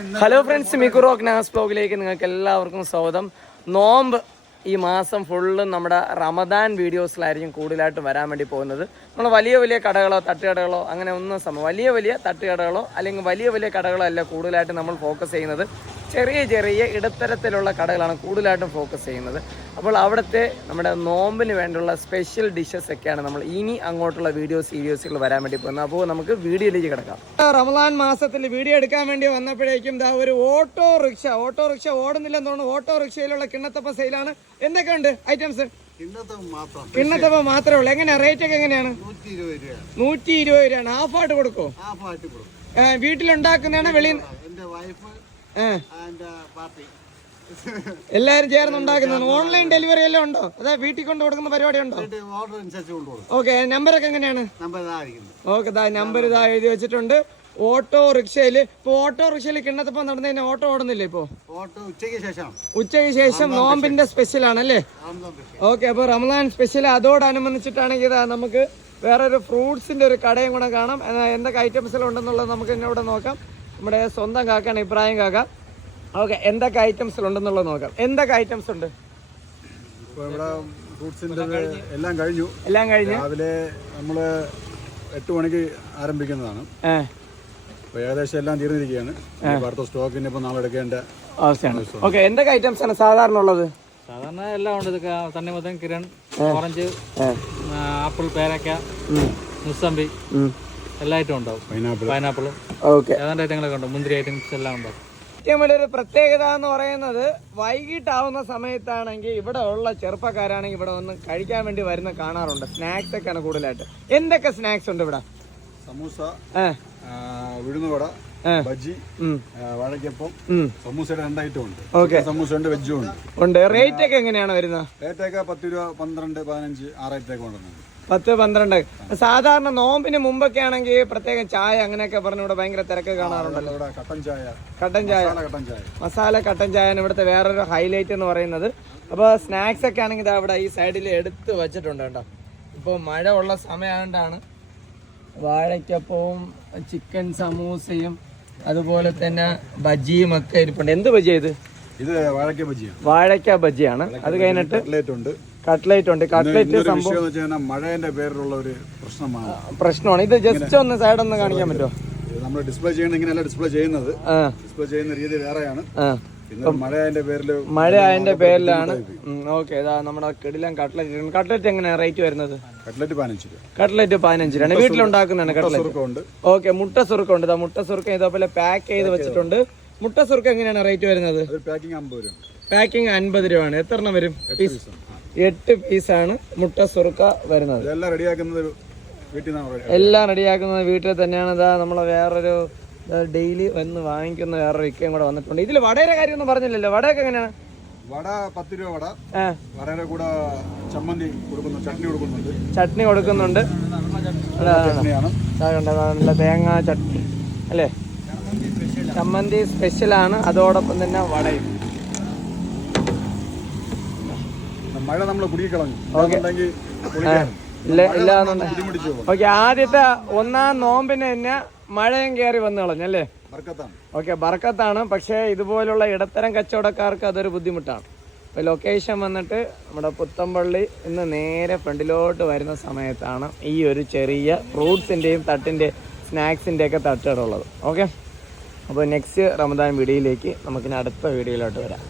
Hello friends, Miku rock നാസ് ബ്ലോഗിലേക്ക് നിങ്ങൾക്ക് എല്ലാവർക്കും സ്വാഗതം. നോമ്പ് ഈ മാസം ഫുള്ള് നമ്മുടെ റമദാൻ വീഡിയോസിലായിരിക്കും കൂടുതലായിട്ട് വരാൻ വേണ്ടി പോകുന്നത്. നമ്മൾ വലിയ വലിയ കടകളോ തട്ടുകടകളോ അങ്ങനെ ഒന്നും വലിയ തട്ടുകടകളോ അല്ലെങ്കിൽ വലിയ കടകളോ അല്ല കൂടുതലായിട്ട് നമ്മൾ ഫോക്കസ് ചെയ്യുന്നത്. ചെറിയ ഇടത്തരത്തിലുള്ള കടകളാണ് കൂടുതലായിട്ടും ഫോക്കസ് ചെയ്യുന്നത്. അപ്പോൾ അവിടുത്തെ നമ്മുടെ നോമ്പിന് വേണ്ടിയുള്ള സ്പെഷ്യൽ ഡിഷസ് ഒക്കെയാണ് നമ്മൾ ഇനി അങ്ങോട്ടുള്ള സീരീസുകൾ വരാൻ വേണ്ടി പോകുന്നത്. അപ്പോൾ നമുക്ക് വീഡിയോയിലേക്ക് കിടക്കാം. റമദാൻ മാസത്തിൽ വീഡിയോ എടുക്കാൻ വേണ്ടി വന്നപ്പോഴേക്കും ഒരു ഓട്ടോറിക്ഷ ഓടുന്നില്ലെന്ന് തോന്നുന്നു. ഓട്ടോറിക്ഷയിലുള്ള കിണ്ണത്തപ്പ സെയിലാണ്. എന്തൊക്കെയുണ്ട് ഐറ്റംസ്? കിണ്ണത്തപ്പ മാത്രമേ ഉള്ളൂ. എങ്ങനെയാ റേറ്റ് ഒക്കെ എങ്ങനെയാണ്? 120 രൂപയാണ്. ഹാഫ് കൊടുക്കോ? വീട്ടിലുണ്ടാക്കുന്നതാണ് വെളിയിൽ എല്ലാരും ചേർന്ന് ഉണ്ടാക്കുന്നതാണ്. ഓൺലൈൻ ഡെലിവറി എല്ലാം ഉണ്ടോ? അതെ, വീട്ടിൽ കൊണ്ട് കൊടുക്കുന്ന പരിപാടി ഉണ്ടോ? ഓക്കെ, നമ്പറൊക്കെ എങ്ങനെയാണ്? ഓക്കെ, നമ്പർ ഇതാ എഴുതി വെച്ചിട്ടുണ്ട്. ഓട്ടോറിക്ഷയില് കിണ്ണത്തപ്പം നടന്നു കഴിഞ്ഞാൽ ഓട്ടോ ഓടുന്നില്ലേ? ഇപ്പൊ ഉച്ചയ്ക്ക് ശേഷം നോമ്പിന്റെ സ്പെഷ്യൽ ആണല്ലേ? ഓക്കെ, അപ്പൊ റമദാൻ സ്പെഷ്യൽ അതോടനുബന്ധിച്ചിട്ടാണെങ്കിൽ നമുക്ക് വേറൊരു ഫ്രൂട്ട്സിന്റെ ഒരു കടയും കൂടെ കാണാം. എന്തൊക്കെ ഐറ്റംസ് ഉണ്ടെന്നുള്ളത് നമുക്ക് ഇവിടെ നോക്കാം. നമ്മുടെ സ്വന്തം കാക്കാണ് ഇബ്രാഹിം കാക്ക. ഓക്കെ, എന്തൊക്കെ ഐറ്റംസ് ഉണ്ടെന്നുള്ളത് നോക്കാം. എന്തൊക്കെ ഐറ്റംസ് ഉണ്ട്? എല്ലാം കഴിഞ്ഞു. രാവിലെ നമ്മള് 8 മണിക്ക് ആരംഭിക്കുന്നതാണ്. ഏകദേശം എല്ലാം തീർന്നിരിക്കുകയാണ്. അടുത്ത സ്റ്റോക്കിന് ഇപ്പൊ നാളെ എടുക്കേണ്ട അവസ്ഥയാണ്. ഓക്കെ, എന്തൊക്കെ ഐറ്റംസ് ആണ് സാധാരണ ഉള്ളത്? സാധാരണ എല്ലാം ഉണ്ട്. തണ്ണിമത്തൻ, കിരൺ, ഓറഞ്ച്, ആപ്പിൾ, പേരക്ക, മുസമ്പി എല്ലാ ഐറ്റവും ഉണ്ടാവും. പൈനാപ്പിളും ഏതാണ്ട് ഐറ്റങ്ങളൊക്കെ ഉണ്ട്. മുന്തിരി ഐറ്റംസ് എല്ലാം ഉണ്ടാവും. ഏറ്റവും വലിയൊരു പ്രത്യേകത എന്ന് പറയുന്നത് വൈകിട്ടാവുന്ന സമയത്താണെങ്കിൽ ഇവിടെ ഉള്ള ചെറുപ്പക്കാരാണെങ്കിൽ ഇവിടെ വന്ന് കഴിക്കാൻ വേണ്ടി വരുന്ന കാണാറുണ്ട്. സ്നാക്സ് ഒക്കെയാണ് കൂടുതലായിട്ട്. എന്തൊക്കെ സ്നാക്സ് ഉണ്ട് ഇവിടെ? സമൂസ, ഉഴുന്നുവട, ബജ്ജി, വാഴക്കപ്പം, സമൂസയുടെ 2 ഐറ്റം ഉണ്ട്. സമൂസ ഉണ്ട്, വെജും ഉണ്ട്. റേറ്റ് ഒക്കെ എങ്ങനെയാണ് വരുന്നത്? റേറ്റ് ഒക്കെ 10 രൂപ, 12, 15, 6 ഐറ്റൊക്കെ കൊണ്ടുവരുന്നുണ്ട്. 10, 12. സാധാരണ നോമ്പിന് മുമ്പൊക്കെ ആണെങ്കിൽ പ്രത്യേകം ചായ അങ്ങനെയൊക്കെ പറഞ്ഞു ഇവിടെ ഭയങ്കര തിരക്ക് കാണാറുണ്ടല്ലോ. കട്ടൻ ചായ, മസാല കട്ടൻ ചായ ഇവിടുത്തെ വേറൊരു ഹൈലൈറ്റ് എന്ന് പറയുന്നത്. അപ്പോൾ സ്നാക്സ് ഒക്കെ ആണെങ്കിൽ ഇവിടെ ഈ സൈഡിൽ എടുത്ത് വെച്ചിട്ടുണ്ട് കേട്ടോ. ഇപ്പോൾ മഴ ഉള്ള സമയമായതുകൊണ്ടാണ്. വാഴയ്ക്കപ്പവും ചിക്കൻ സമൂസയും അതുപോലെ തന്നെ ബജിയും ഒക്കെ ഇരിപ്പുണ്ട്. എന്ത് ബജിയാ ഇത്? വാഴയ്ക്ക ബജിയാണ്. അത് കഴിഞ്ഞിട്ട് കട്ട്ലേറ്റ് ഉണ്ട്. കട്ട്ലേറ്റ് സംഭവം മഴയുടെ പേരിലുള്ള ഒരു പ്രശ്നമാണ്. ഇത് ജസ്റ്റ് ഒന്ന് സൈഡ് ഒന്ന് കാണിക്കാൻ പറ്റുമോ? നമ്മൾ ഡിസ്പ്ലേ ചെയ്യുന്നത് ഇങ്ങനെയല്ല ഡിസ്പ്ലേ ചെയ്യുന്ന രീതി വേറെയാണ്. മഴ അതിന്റെ പേരിലാണ്. ഓക്കെ, നമ്മുടെ കിടിലൻ കട്ട്ലേറ്റ് എങ്ങനെയാ റേറ്റ് വരുന്നത്? കട്ട്ലേറ്റ് 15 രൂപയാണ്. വീട്ടിലുണ്ടാക്കുന്നതാണ് കട്ട്ലേറ്റ്. ഓക്കെ, മുട്ട സുറുക്ക ഉണ്ട്. മുട്ട സുറുക്ക ഇതേപോലെ പാക്ക് ചെയ്ത് വെച്ചിട്ടുണ്ട്. മുട്ട സുറുക്ക എങ്ങനെയാണ് റേറ്റ് വരുന്നത്? പാക്കിംഗ് 50 രൂപയാണ്. എത്ര എണ്ണം വരും? 8 പീസാണ് മുട്ട സുറുക്ക വരുന്നത്. എല്ലാം റെഡിയാക്കുന്നത് വീട്ടിൽ തന്നെയാണ്. നമ്മളെ വേറൊരു ഡെയിലി വന്ന് വാങ്ങിക്കുന്ന വേറൊരു ഇക്കയും കൂടെ വന്നിട്ടുണ്ട്. ഇതിൽ വടയുടെ കാര്യം ഒന്നും പറഞ്ഞില്ലല്ലോ. വടയൊക്കെ എങ്ങനെയാണ്? വട 10 രൂപ വട. വടയുടെ കൂടെ ചട്നി കൊടുക്കുന്നുണ്ട്. നല്ല തേങ്ങ ചട്നി അല്ലേ? ചമ്മന്തി സ്പെഷ്യലാണ്. അതോടൊപ്പം തന്നെ വടയും. മഴ നമ്മൾ കുടിക്കളഞ്ഞു. ഓക്കെ, ആദ്യത്തെ 1-ാം നോമ്പിന് തന്നെ മഴയും കയറി വന്നു കളഞ്ഞല്ലേ? ഓക്കെ, ബർക്കത്താണ്. പക്ഷേ ഇതുപോലുള്ള ഇടത്തരം കച്ചവടക്കാർക്ക് അതൊരു ബുദ്ധിമുട്ടാണ്. അപ്പോൾ ലൊക്കേഷൻ വന്നിട്ട് നമ്മുടെ പുത്തമ്പള്ളി ഇന്ന് നേരെ ഫ്രണ്ടിലോട്ട് വരുന്ന സമയത്താണ് ഈ ഒരു ചെറിയ ഫ്രൂട്ട്സിൻ്റെയും സ്നാക്സിൻ്റെ ഒക്കെ തട്ടുകളുള്ളത്. ഓക്കെ, അപ്പോൾ നെക്സ്റ്റ് റമദാൻ വീഡിയോയിലേക്ക് നമുക്കിനി അടുത്ത വീഡിയോയിലോട്ട് വരാം.